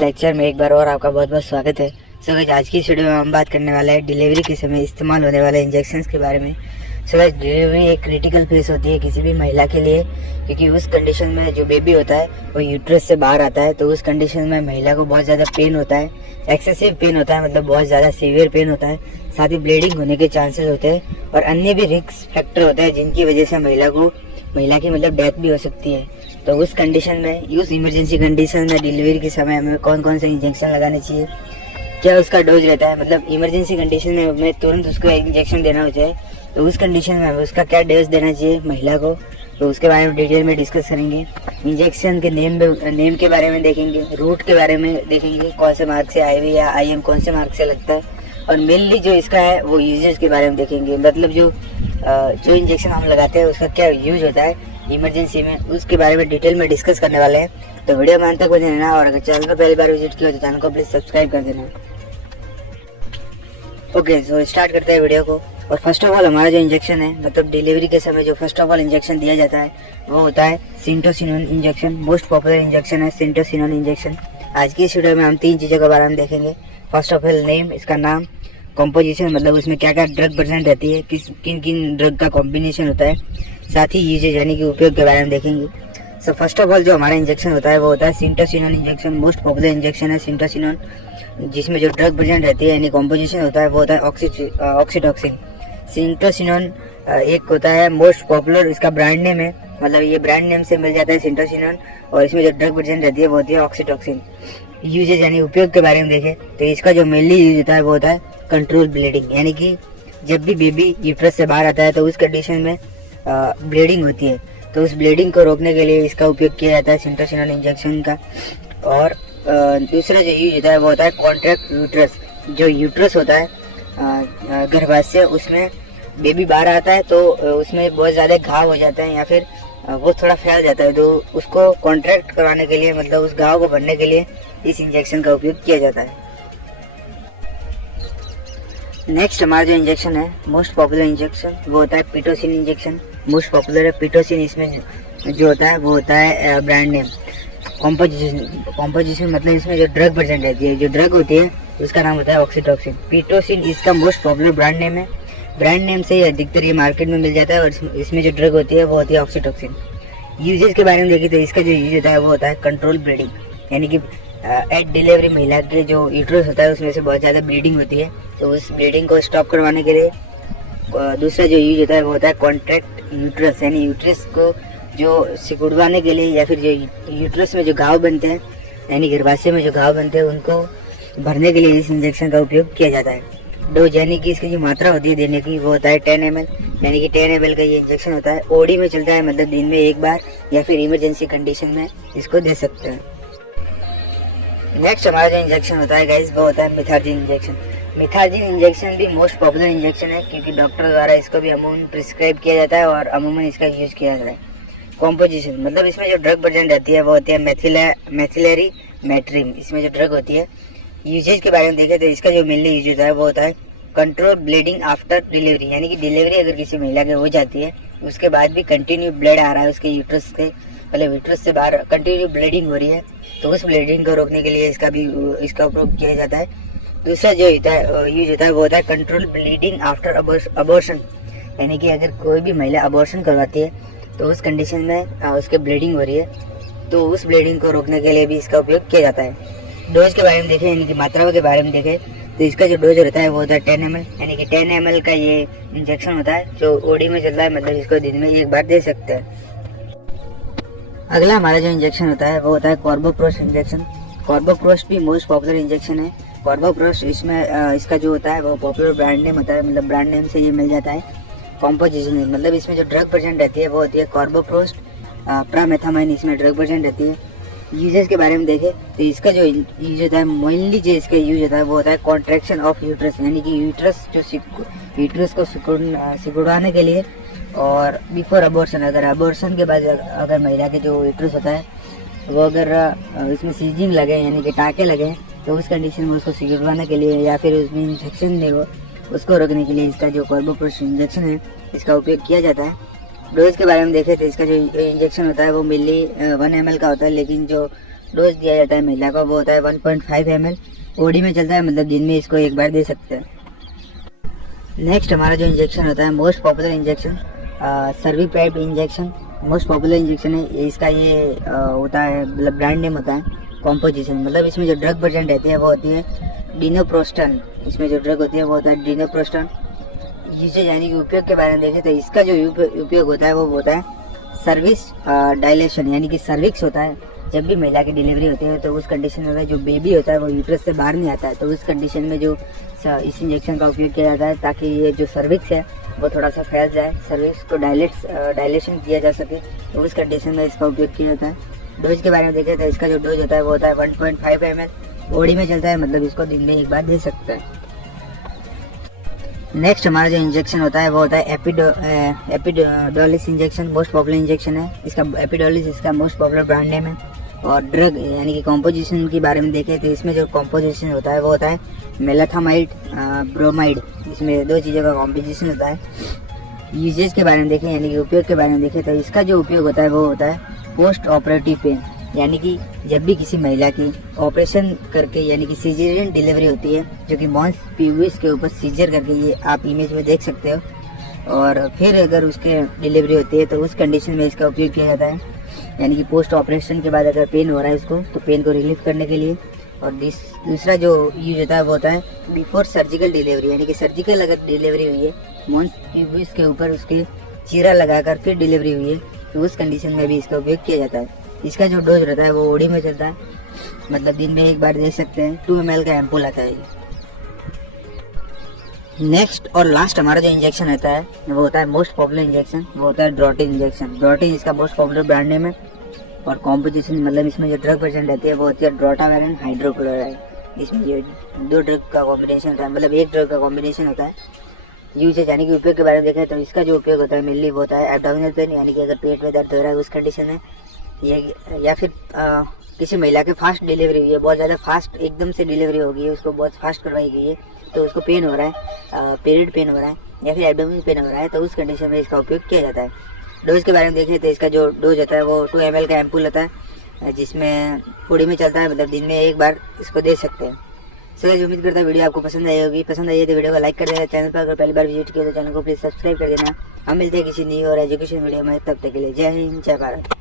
Lecture में एक बार और आपका बहुत बहुत स्वागत है। गाइस, आज की इस वीडियो में हम बात करने वाले हैं डिलीवरी के समय इस्तेमाल होने वाले इंजेक्शंस के बारे में। गाइस, डिलीवरी एक क्रिटिकल फेज होती है किसी भी महिला के लिए, क्योंकि उस कंडीशन में जो बेबी होता है वो यूट्रस से बाहर आता है। तो उस कंडीशन में महिला को बहुत ज़्यादा पेन होता है, एक्सेसिव पेन होता है, मतलब बहुत ज़्यादा सीवियर पेन होता है। साथ ही ब्लीडिंग होने के चांसेस होते हैं और अन्य भी रिस्क फैक्टर होते हैं जिनकी वजह से महिला की डेथ भी हो सकती है। तो उस कंडीशन में, उस इमरजेंसी कंडीशन में डिलीवरी के समय हमें कौन कौन से इंजेक्शन लगाने चाहिए, क्या उसका डोज रहता है, मतलब इमरजेंसी कंडीशन में हमें तुरंत उसको इंजेक्शन देना हो जाए तो उस कंडीशन में हमें उसका क्या डोज देना चाहिए महिला को, तो उसके बारे में डिटेल में डिस्कस करेंगे। इंजेक्शन के नेम के बारे में देखेंगे, रूट के बारे में देखेंगे, कौन से मार्क से IV या IM कौन से मार्क से लगता है, और मेनली जो इसका है वो यूजेस के बारे में देखेंगे, मतलब जो इंजेक्शन हम लगाते हैं उसका क्या यूज होता है इमरजेंसी में, उसके बारे में डिटेल में डिस्कस करने वाले हैं। तो वीडियो में अंत तक बने रहना, और अगर चैनल को पहली बार विजिट किया तो चैनल को प्लीज सब्सक्राइब कर देना। ओके, सो स्टार्ट करते हैं वीडियो को। और फर्स्ट ऑफ ऑल हमारा जो इंजेक्शन है, मतलब डिलीवरी के समय जो फर्स्ट ऑफ ऑल इंजेक्शन दिया जाता है वो होता है सिंटोसिनोन इंजेक्शन। मोस्ट पॉपुलर इंजेक्शन है सिंटोसिनोन इंजेक्शन। आज की इस वीडियो में हम 3 चीज़ों के बारे में देखेंगे। फर्स्ट ऑफ ऑल नेम, इसका नाम, कॉम्पोजिशन, मतलब उसमें क्या क्या ड्रग प्रेजेंट रहती है, किन किन ड्रग का कॉम्बिनेशन होता है, साथ ही यूजेज यानी कि उपयोग के बारे में देखेंगे। सो फर्स्ट ऑफ ऑल जो हमारा इंजेक्शन होता है वो होता है सिंटोसिनोन इंजेक्शन। मोस्ट पॉपुलर इंजेक्शन है सिंटोसिनोन, जिसमें जो ड्रग प्रेजेंट रहती है यानी कॉम्पोजिशन होता है वो होता है ऑक्सीटॉक्सिन। सिंटोसिनोन एक होता है मोस्ट पॉपुलर, इसका ब्रांड नेम है, मतलब ये ब्रांड नेम से मिल जाता है सिंटोसिनोन, और इसमें जो ड्रग प्रेजेंट रहती है वो होती है ऑक्सीटॉक्सिन। यूजेज यानी उपयोग के बारे में देखें तो इसका जो मेनली यूज होता है वो होता है कंट्रोल ब्लीडिंग, यानी कि जब भी बेबी यूट्रस से बाहर आता है तो उस कंडीशन में ब्लीडिंग होती है, तो उस ब्लीडिंग को रोकने के लिए इसका उपयोग किया जाता है सिंटोसिनोन इंजेक्शन का। और दूसरा जो यूज होता है वो होता है कॉन्ट्रैक्ट यूट्रस। जो यूट्रस होता है गर्भाशय, उसमें बेबी बाहर आता है तो उसमें बहुत ज़्यादा घाव हो जाता है या फिर वो थोड़ा फैल जाता है, तो उसको कॉन्ट्रैक्ट करवाने के लिए, मतलब उस घाव को भरने के लिए इस इंजेक्शन का उपयोग किया जाता है। नेक्स्ट हमारा जो इंजेक्शन है मोस्ट पॉपुलर इंजेक्शन वो होता है पिटोसिन इंजेक्शन। मोस्ट पॉपुलर है पिटोसिन, इसमें जो होता है वो होता है ब्रांड नेम। कॉम्पोजिशन मतलब इसमें जो ड्रग प्रेजेंट रहती है, जो ड्रग होती है उसका नाम होता है ऑक्सीटॉक्सिन। पिटोसिन इसका मोस्ट पॉपुलर ब्रांड नेम है, ब्रांड नेम से ही अधिकतर ये मार्केट में मिल जाता है, और इसमें जो ड्रग होती है वो होती है ऑक्सीटॉक्सिन। यूजेज के बारे में देखिए तो इसका जो यूज होता है वो होता है कंट्रोल ब्लीडिंग, यानी कि एट डिलीवरी महिला के जो यूट्रस होता है उसमें से बहुत ज़्यादा ब्लीडिंग होती है, तो उस ब्लीडिंग को स्टॉप करवाने के लिए। दूसरा जो यूज होता है वो होता है कॉन्ट्रैक्ट यूट्रस, यानी यूट्रस को जो सिकुड़वाने के लिए, या फिर जो यूट्रस में जो घाव बनते हैं यानी गर्भाशय में जो घाव बनते हैं उनको भरने के लिए इस इंजेक्शन का उपयोग किया जाता है। डोज यानी कि इसकी जो मात्रा होती है देने की वो होता है 10 ml, यानी कि 10 ml का ये इंजेक्शन होता है। OD में चलता है, मतलब दिन में एक बार, या फिर इमरजेंसी कंडीशन में इसको दे सकते हैं। नेक्स्ट हमारा जो इंजेक्शन होता है गाइस वो होता है मिथार्जिन इंजेक्शन। मिथार्जिन इंजेक्शन भी मोस्ट पॉपुलर इंजेक्शन है, क्योंकि डॉक्टर द्वारा इसको भी अमूमन प्रिस्क्राइब किया जाता है और अमूमन इसका यूज किया जाता है। कॉम्पोजिशन मतलब इसमें जो ड्रग प्रेजेंट रहती है वो होती है मैथिलरी मैट्रिम, इसमें जो ड्रग होती है। यूजेज के बारे में देखें तो इसका जो मेनली यूज होता है वो होता है कंट्रोल ब्लीडिंग आफ्टर डिलीवरी, यानी कि डिलीवरी अगर किसी महिला के हो जाती है उसके बाद भी कंटिन्यू ब्लड आ रहा है उसके यूट्रस से, मतलब यूट्रस से बाहर कंटिन्यू ब्लीडिंग हो रही है, तो उस ब्लीडिंग को रोकने के लिए इसका उपयोग किया जाता है। दूसरा जो होता है यूज होता है वो होता है कंट्रोल ब्लीडिंग आफ्टर अबॉर्शन, यानी कि अगर कोई भी महिला अबॉर्शन करवाती है तो उस कंडीशन में उसके ब्लीडिंग हो रही है, तो उस ब्लीडिंग को रोकने के लिए भी इसका उपयोग किया जाता है। डोज के बारे में देखें, यानी कि मात्रा के बारे में देखें तो इसका जो डोज रहता है वो होता है 10 ml, यानी कि 10 ml का ये इंजेक्शन होता है जो OD में चलता है, मतलब इसको दिन में एक बार दे सकते हैं। अगला हमारा जो इंजेक्शन होता है वो होता है कार्बोप्रोस्ट इंजेक्शन। कार्बोप्रोस्ट भी मोस्ट पॉपुलर इंजेक्शन है। कार्बोप्रोस्ट इसमें इसका जो होता है वो पॉपुलर ब्रांड नेम होता है, मतलब ब्रांड नेम से ये मिल जाता है। कॉम्पोजिशन मतलब इसमें जो ड्रग प्रेजेंट रहती है वो होती है कार्बोप्रोस्ट प्रामेथामाइन, इसमें ड्रग प्रेजेंट रहती है। यूजेस के बारे में देखें तो इसका जो यूज होता है, मेनली जो इसका यूज होता है वो होता है कॉन्ट्रैक्शन ऑफ यूट्रस, यानी कि यूट्रस को सिकुड़वाने के लिए, और बिफोर अबॉर्शन, अगर अबॉर्शन के बाद अगर महिला के जो यूट्रस होता है वो अगर इसमें सीजिंग लगे यानी कि टाँके लगे तो उस कंडीशन में उसको सिकुड़वाने के लिए या फिर उसमें इंजेक्शन दे उसको रोकने के लिए इसका जो कार्बोप्रोस्ट इंजेक्शन है इसका उपयोग किया जाता है। डोज के बारे में देखें तो इसका जो इंजेक्शन होता है वो मेनली 1 ml का होता है, लेकिन जो डोज दिया जाता है महिला को, वो होता है 1.5 ml। ओडी में चलता है, मतलब दिन में इसको एक बार दे सकते हैं। नेक्स्ट हमारा जो इंजेक्शन होता है, मोस्ट पॉपुलर इंजेक्शन, सर्विपैड इंजेक्शन मोस्ट पॉपुलर इंजेक्शन है। इसका ये होता है, मतलब ब्रांड नेम होता है कॉम्पोजिशन, मतलब इसमें जो ड्रग प्रेजेंट रहती है वो होती है डिनोप्रोस्टन। इसमें जो ड्रग होती है वो होता है डिनोप्रोस्टन। यूसेज यानी कि उपयोग के बारे में देखें तो इसका जो उपयोग होता है वो होता है सर्विस डायलेशन, यानी कि सर्विक्स होता है। जब भी महिला की डिलीवरी होती है तो उस कंडीशन में जो बेबी होता है वो यूट्रस से बाहर नहीं आता है, तो उस कंडीशन में जो इस इंजेक्शन का उपयोग किया जाता है ताकि ये जो सर्विक्स है वो थोड़ा सा फैल जाए, सर्विक्स को डायलेशन किया जा सके, तो उस कंडीशन में इसका उपयोग किया जाता है। डोज के बारे में देखें तो इसका जो डोज होता है वो होता है 1.5 ml। बॉडी में चलता है, मतलब इसको दिन में एक बार दे सकते हैं। नेक्स्ट हमारा जो इंजेक्शन होता है वो होता है एपिडोलिस इंजेक्शन, मोस्ट पॉपुलर इंजेक्शन है। इसका एपिडोलिस इसका मोस्ट पॉपुलर ब्रांड नेम है। और ड्रग यानी कि कॉम्पोजिशन के बारे में देखें तो इसमें जो कॉम्पोजिशन होता है वो होता है मेलाथामाइड ब्रोमाइड। इसमें दो चीज़ों का कॉम्पोजिशन होता है। यूजेज के बारे में देखें यानी कि उपयोग के बारे में देखें तो इसका जो उपयोग होता है वो होता है पोस्ट ऑपरेटिव पेन, यानी कि जब भी किसी महिला की ऑपरेशन करके यानी कि सीजरियन डिलीवरी होती है, जो कि मॉन्स पीविस के ऊपर सीजर करके, ये आप इमेज में देख सकते हो, और फिर अगर उसके डिलीवरी होती है तो उस कंडीशन में इसका उपयोग किया जाता है, यानी कि पोस्ट ऑपरेशन के बाद अगर पेन हो रहा है उसको, तो पेन को रिलीफ करने के लिए। और दूसरा जो यूज होता है वो होता है बिफोर सर्जिकल डिलीवरी, यानी कि सर्जिकल अगर डिलीवरी हुई है, मॉन्स पीविस के ऊपर उसके चीरा लगाकर फिर डिलीवरी हुई है, तो उस कंडीशन में भी इसका उपयोग किया जाता है। इसका जो डोज रहता है वो ओडी में चलता है, मतलब दिन में एक बार दे सकते हैं। 2 ml का एम्पूल आता है ये। नेक्स्ट और लास्ट हमारा जो इंजेक्शन रहता है वो होता है मोस्ट पॉपुलर इंजेक्शन, वो होता है ड्रोटिन इंजेक्शन। ड्रोटिन इसका मोस्ट पॉपुलर ब्रांड नेम है। और कॉम्पोजिशन, मतलब इसमें जो ड्रग प्रेजेंट रहती है वो होती है ड्रोटावेरेन हाइड्रोक्लोराइड। इसमें ये दो ड्रग का कॉम्बिनेशन होता है, मतलब एक ड्रग का कॉम्बिनेशन होता है। यूजेज यानी कि उपयोग के बारे में देखें तो इसका जो उपयोग होता है मेनली वो होता है एब्डोमिनल पेन, यानी कि अगर पेट में दर्द हो रहा है उस कंडीशन में, या फिर किसी महिला के फास्ट डिलीवरी हुई है, बहुत ज़्यादा फास्ट एकदम से डिलीवरी हो गई है, उसको बहुत फास्ट करवाई गई है, तो उसको पेन हो रहा है, पीरियड पेन हो रहा है या फिर एब्डोमिनल पेन हो रहा है, तो उस कंडीशन में इसका उपयोग किया जाता है। डोज के बारे में देखें तो इसका जो डोज होता है वो 2 ml का एम्पूल होता है, जिसमें पूड़ी में चलता है, मतलब दिन में एक बार इसको दे सकते हैं। सो उम्मीद करता है वीडियो आपको पसंद आई होगी। पसंद आई है तो वीडियो को लाइक कर देना। चैनल पर अगर पहली बार विजिट किया तो चैनल को प्लीज़ सब्सक्राइब कर देना। हम मिलते हैं किसी नई और एजुकेशन वीडियो में, तब तक के लिए जय हिंद, जय भारत।